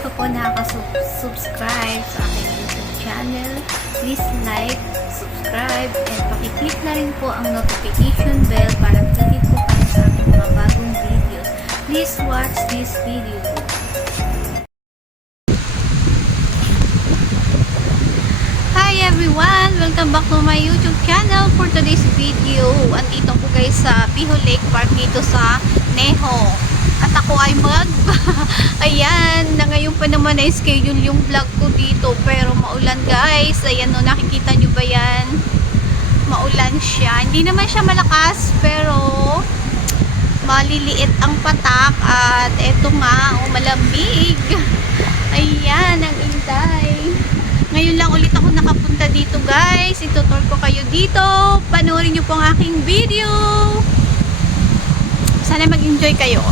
pa po nakaka-subscribe sa aking YouTube channel, please like, subscribe, and pakiclick na rin po ang notification bell para updated po kayo sa aking mga bagong videos. Please watch this video. Hi everyone! Welcome back to my YouTube channel for today's video. Andito po guys sa Piho Lake Park dito sa Neho. At ako ay mag... Ayan, na ngayon pa naman na schedule yung vlog ko dito. Pero maulan guys. Ayan o, nakikita nyo ba yan? Maulan siya. Hindi naman siya malakas pero maliliit ang patak at eto nga, oh, malamig. Ayan, ang inday. Ngayon lang ulit ako nakapunta dito guys. Itutur ko kayo dito. Panoorin nyo po ang aking video. Sana mag-enjoy kayo.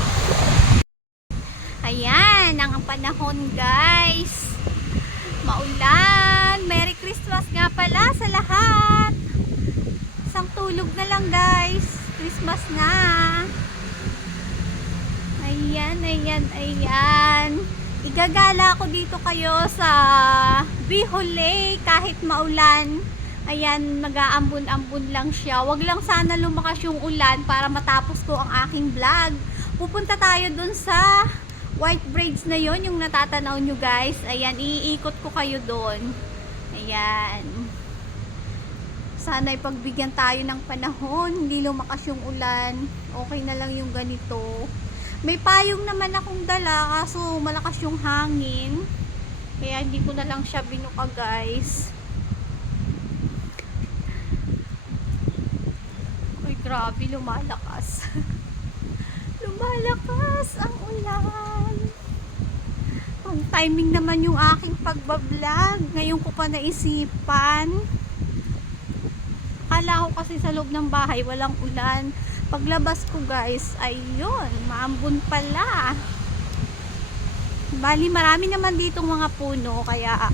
Ayan, ang panahon guys. Maulan. Merry Christmas nga pala sa lahat. Isang tulog na lang guys. Christmas na. Ayan, ayan, ayan. Igagala ako dito kayo sa Bihol Lake kahit maulan. Ayan, mag-aambon-ambon lang siya. Wag lang sana lumakas yung ulan para matapos ko ang aking vlog. Pupunta tayo dun sa White Braids na yon yung natatanaw nyo guys. Ayan, iikot ko kayo doon. Ayan. Sana ipagbigyan tayo ng panahon. Hindi lumakas yung ulan. Okay na lang yung ganito. May payong naman akong dala kaso malakas yung hangin. Kaya hindi ko na lang siya binuka guys. Uy, grabe lumalakas. lumalakas ang ulan. Ang timing naman yung aking pagbablog. Ngayon ko pa naisipan. Akala ko kasi sa loob ng bahay walang ulan. Paglabas ko guys, ayun, maambon pala. Bali, marami naman dito mga puno, kaya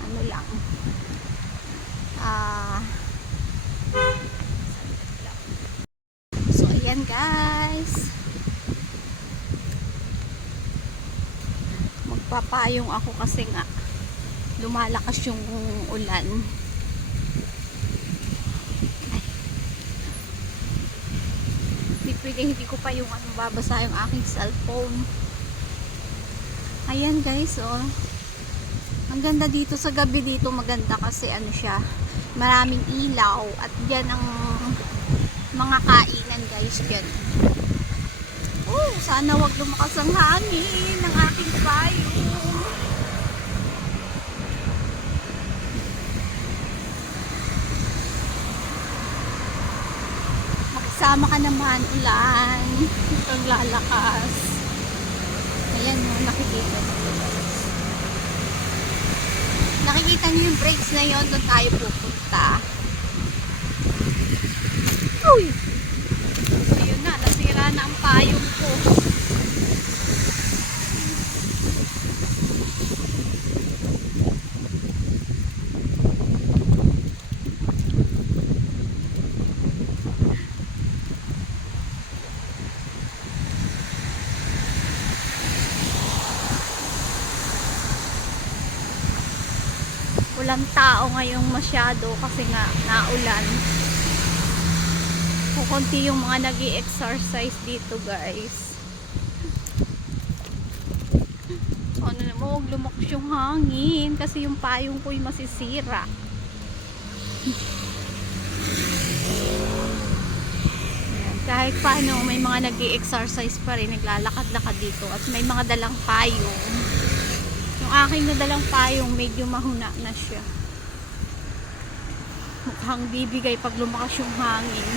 ano lang. Ah. so, ayan guys. Magpapayong ako kasi nga lumalakas yung ulan. hindi pwede hindi ko pa yung ano, babasa yung aking cellphone. Ayan guys oh. Ang ganda dito sa gabi dito maganda kasi ano siya maraming ilaw at dyan ang mga kainan guys dyan. Oh sana wag lumakas ang hangin ng aking payong Sama ka naman, ulan. Ang lalakas. Ayan mo, nakikita mo. Nakikita niyo yung brakes na yon doon tayo pupunta. Walang tao ngayong masyado kasi nga naulan. Kukunti yung mga nag exercise dito guys. Ano na mo lumakas yung hangin kasi yung payong ko'y masisira. Kahit paano may mga nag exercise pa rin naglalakad-lakad dito at may mga dalang payong aking nadalang payong medyo mahuna na siya. Mukhang bibigay pag lumakas yung hangin.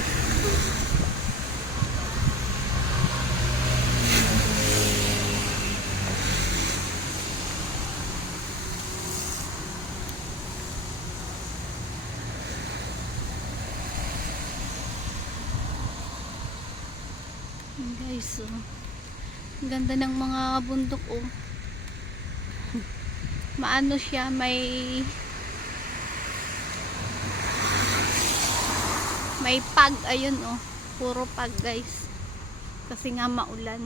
Guys oh. Ganda ng mga bundok oh maano siya may may pag ayun oh puro pag guys. Kasi nga maulan.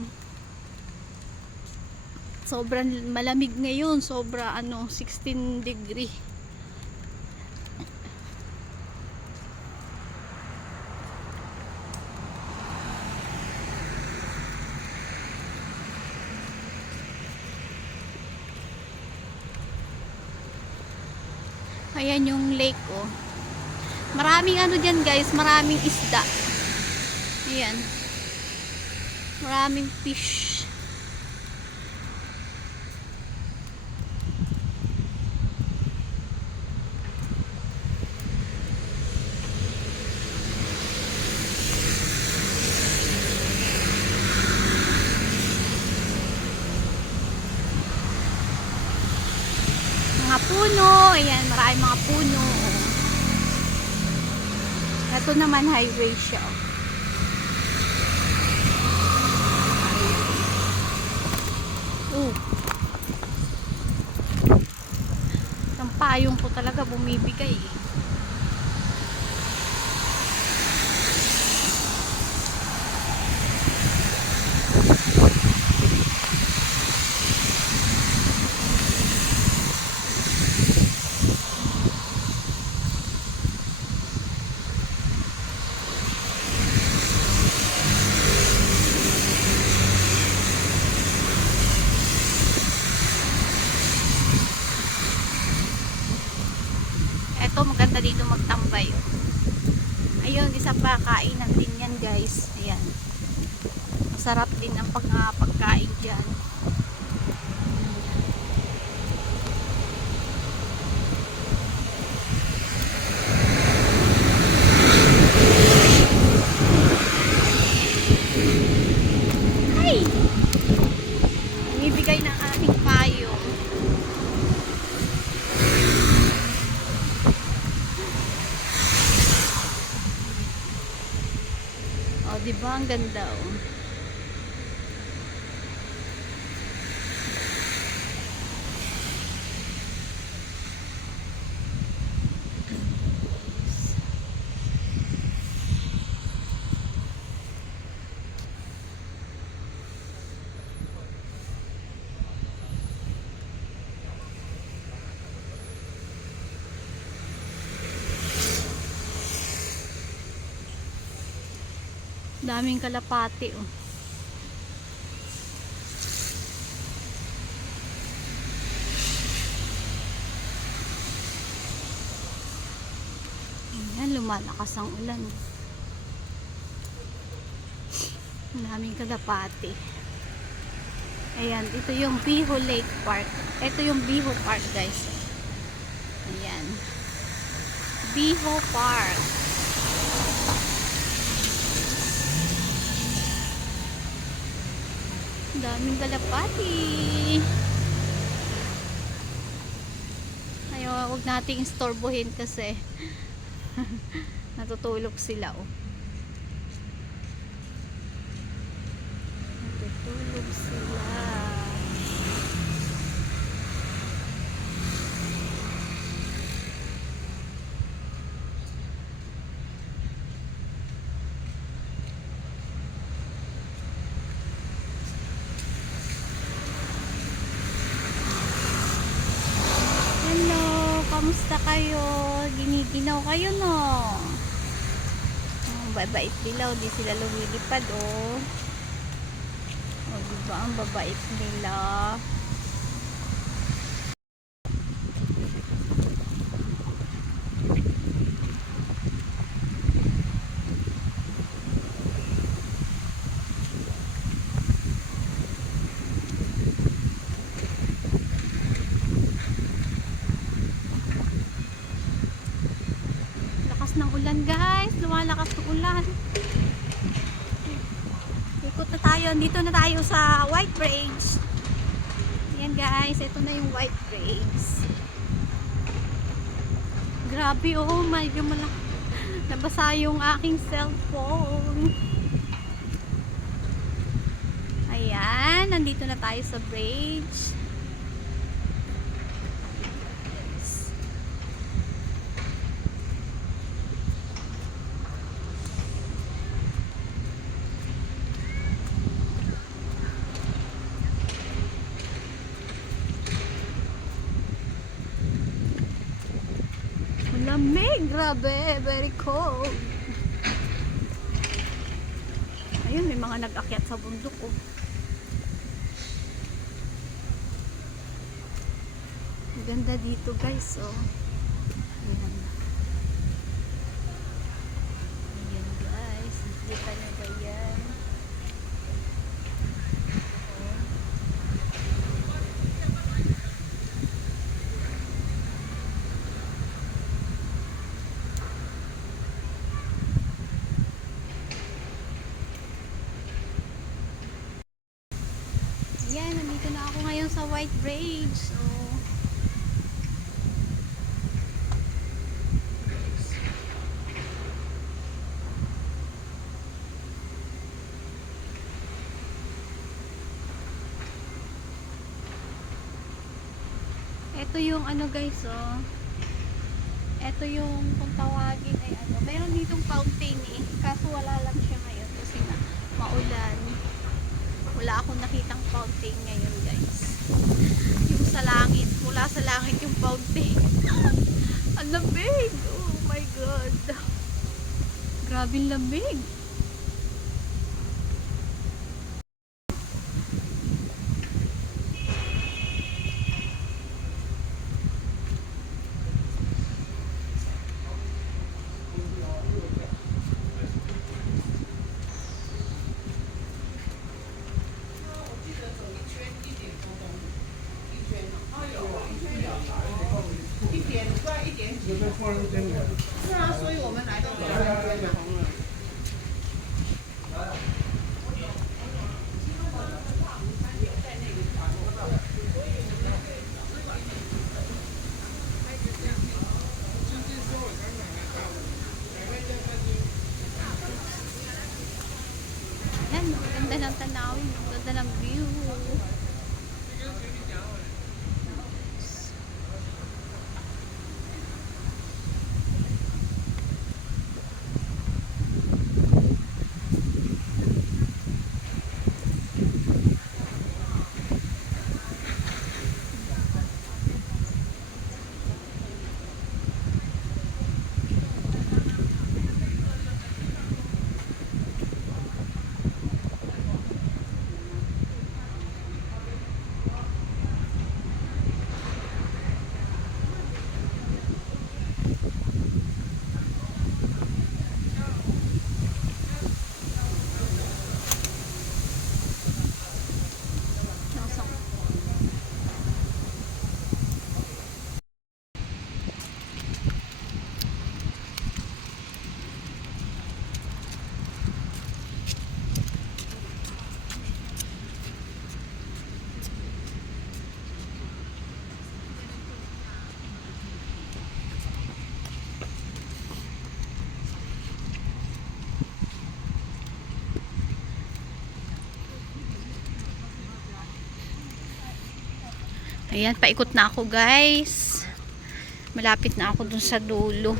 Sobrang malamig ngayon sobra ano 16 degree ayan yung lake oh. Maraming ano dyan guys. Maraming isda. Ayan. Maraming fish. Mga puno. Ayan maraming mga puno. Ito naman highway siya oh. Ang payong ko talaga bumibigay eh. Eto maganda dito magtambay. oh. Pa kainan din yan guys. Ayan. Masarap din ang pag pagkain dyan. Ay! Bumibigay ng ating payong. Oh, di ba ang ganda oh. Daming kalapati oh. Ayan, lumalakas ang ulan. Daming kalapati. Ayan, ito yung Biho Lake Park. Ito yung Biho Park, guys. Ayan. Biho Park. Daming kalapati. Ayaw, wag nating istorbohin kasi natutulog sila oh. Natutulog sila. Kayo no? Oh, babait nila, oh, di sila lumilipad oh. Oh, di ba ang babait nila? Lakas ng ulan guys. Lumalakas ng ulan. Ikot na tayo. Dito na tayo sa White Bridge. Ayan guys. Ito na yung White Bridge. Grabe oh. Medyo malak nabasa yung aking cellphone. Ayan. Nandito na tayo sa bridge. lamig, grabe, very cold. Ayun, may mga nag-akyat sa bundok oh. Ang Ganda dito guys, oh. Ayan. Ayan guys, nakita nyo ba yan? Oh. Ayan, nandito na ako ngayon sa White Bridge. So, ito yung ano guys, oh. Ito yung kung tawagin ay ano. Meron ditong fountain eh. Kaso wala lang siya ngayon kasi na maulan. Wala akong nakitang fountain ngayon. Yung sa langit. Mula sa langit yung fountain. Ang lamig! Oh my god. Grabe lamig. Yan, ang ganda ng tanawin. Ang ganda ng view. Ayan, paikot na ako guys. Malapit na ako dun sa dulo.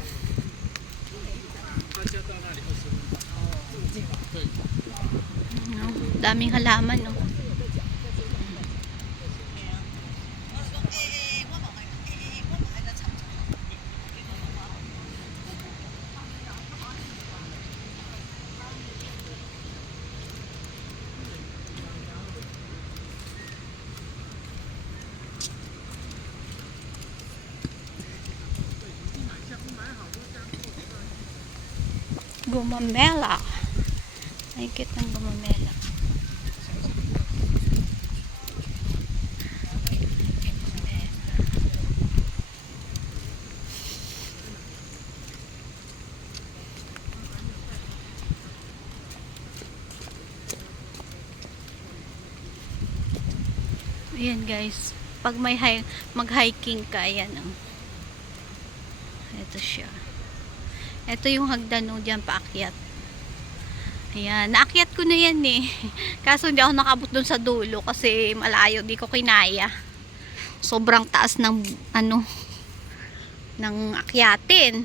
No, daming halaman no. Gumamela. Nakikit ng gumamela. Ayan guys, pag may hi- mag-hiking ka, ayan oh. Ito siya. Ito yung hagdan no, dyan paakyat. Ayan, naakyat ko na yan eh. Kaso hindi ako nakabot dun sa dulo kasi malayo, di ko kinaya. Sobrang taas ng ano ng akyatin.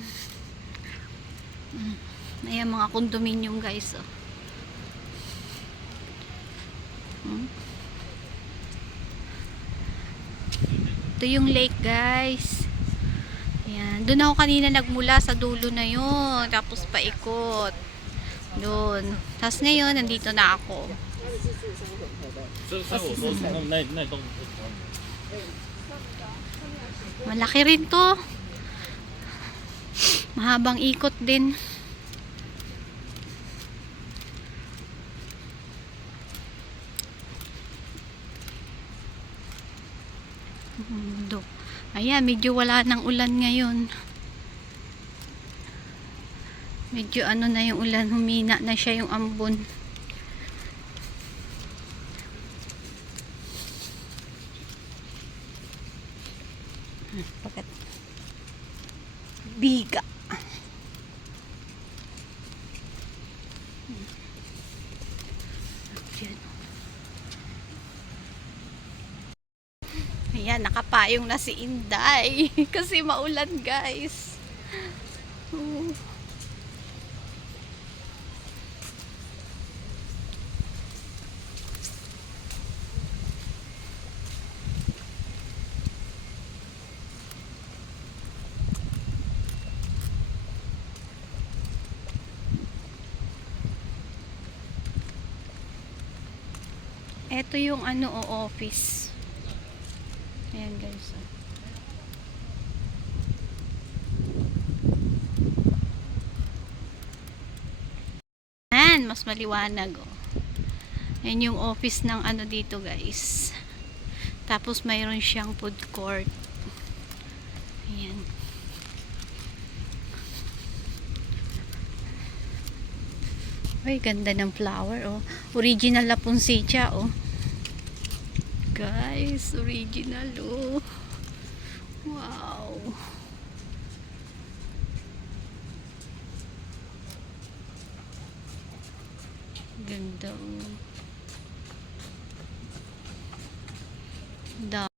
Mm. Ayan mga condominium guys. Oh. Hmm? Ito yung lake guys. Doon ako kanina nagmula sa dulo na yon Tapos paikot. Doon. Tapos ngayon, nandito na ako. Malaki rin to. Mahabang ikot din. Ayan, medyo wala ng ulan ngayon. Medyo ano na yung ulan, humina na siya yung ambon. Ayan, nakapayong na si Inday. Kasi maulan, guys. Ito yung ano o office. Ayan guys. oh. Ayan, mas maliwanag oh. Ayan yung office ng ano dito guys. Tapos mayroon siyang food court. Ayan. Ay, ganda ng flower, oh. Original na punsitya, oh. Guys, original, oh. Wow. Ganda, oh. Da.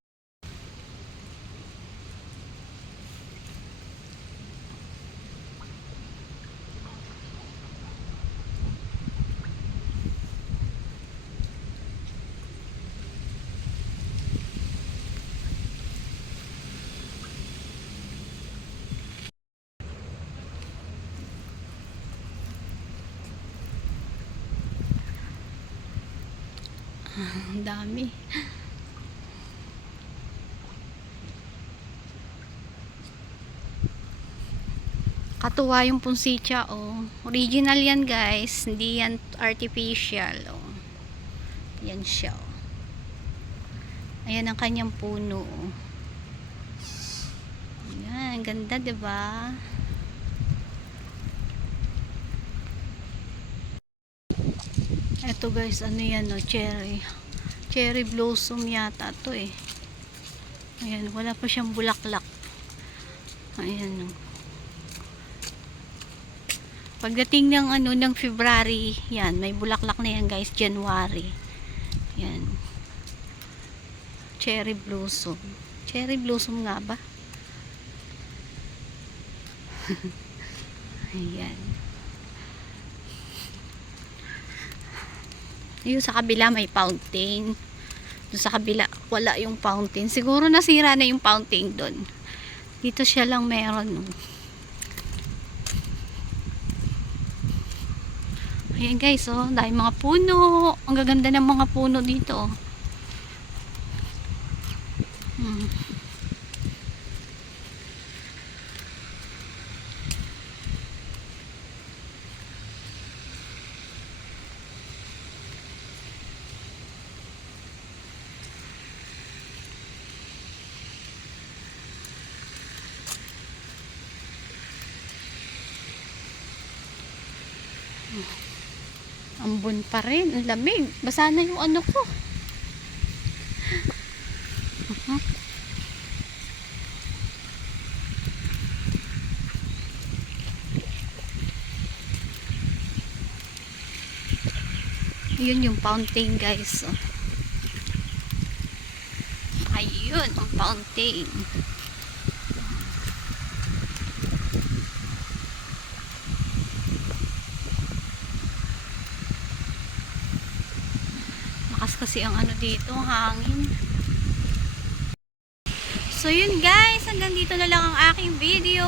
Ang dami. Katuwa yung punsitya, oh. Original yan, guys. Hindi yan artificial, oh. Yan siya, oh. Ayan ang kanyang puno, oh. Ayan, ganda, ba? Ito guys, ano yan no, cherry. Cherry blossom yata to eh. Ayan, wala pa siyang bulaklak. Ayan no. Pagdating ng ano ng February, yan, may bulaklak na yan guys, January. Yan. Cherry blossom. Cherry blossom nga ba? Ayan. Yung sa kabila may fountain. Doon sa kabila wala yung fountain. Siguro nasira na yung fountain doon. Dito siya lang meron. No? Ayan guys, oh, dahil mga puno. Ang gaganda ng mga puno dito. oh. Hmm. Ambon pa rin. Ang lamig. Basa na yung ano ko. Mhm. Yun yung fountain guys. oh. Ayun, ang fountain. Lakas kasi ang ano dito, hangin. So yun guys, hanggang dito na lang ang aking video.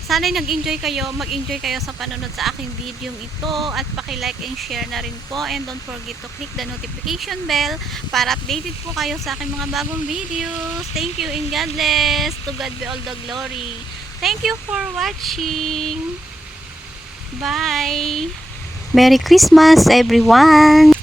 Sana nag-enjoy kayo, mag-enjoy kayo sa panonood sa aking video ito at paki-like and share na rin po and don't forget to click the notification bell para updated po kayo sa aking mga bagong videos. Thank you and God bless. To God be all the glory. Thank you for watching. Bye. Merry Christmas everyone.